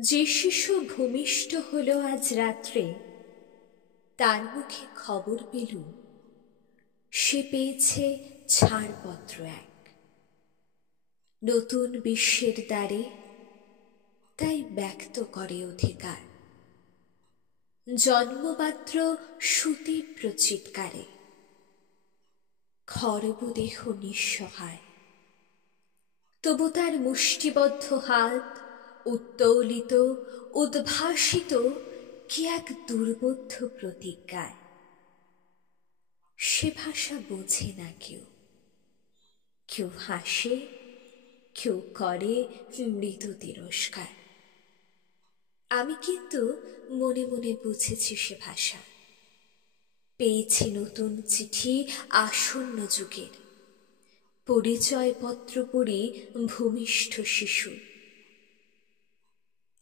যে শিশু ভূমিষ্ঠ হল আজ রাত্রে, তার মুখে খবর পেলুম সে পেয়েছে ছাড়পত্র এক নতুন বিশ্বের দ্বারে, তাই ব্যক্ত করে অধিকার জন্মমাত্র সুতীব্র চিৎকারে। খর্বদেহ নিঃসহায়, তবু তার মুষ্টিবদ্ধ হাত উত্তোলিত উদ্ভাসিত কি এক দুর্বোধ্য প্রতিজ্ঞায়। সে ভাষা বোঝে না কেউ, কেউ হাসে, কেউ করে মৃদু তিরস্কার। আমি কিন্তু মনে মনে বুঝেছি সে ভাষা। পেয়েছি নতুন চিঠি আসন্ন যুগের, পরিচয়পত্র পড়ি ভূমিষ্ঠ শিশু।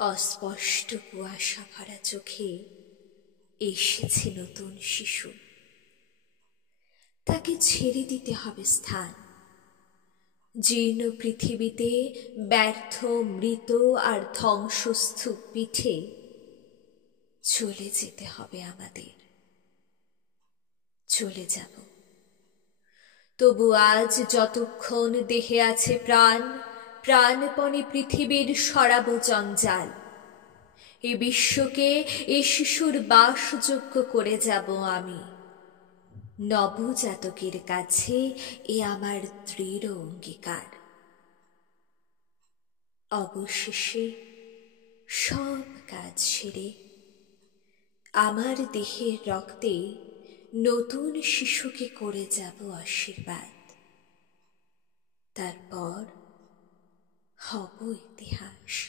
অস্পষ্ট কুয়াশা ভরা চোখে এসেছে নতুন শিশু। তাকে ছেড়ে দিতে হবে স্থান, জীর্ণ পৃথিবীতে ব্যর্থ মৃত আর ধ্বংসস্তূপ পিঠে চলে যেতে হবে আমাদের। চলে যাব, তবু আজ যতক্ষণ দেহে আছে প্রাণ, প্রাণপণে পৃথিবীর সরাব জঞ্জাল। এ বিশ্বকে এ শিশুর বাসযোগ্য করে যাব আমি। নবজাতকের কাছে এ আমার দৃঢ় অঙ্গীকার। অবশেষে সব কাজ সেরে আমার দেহের রক্তে নতুন শিশুকে করে যাব আশীর্বাদ। তারপর হব ইতিহাস।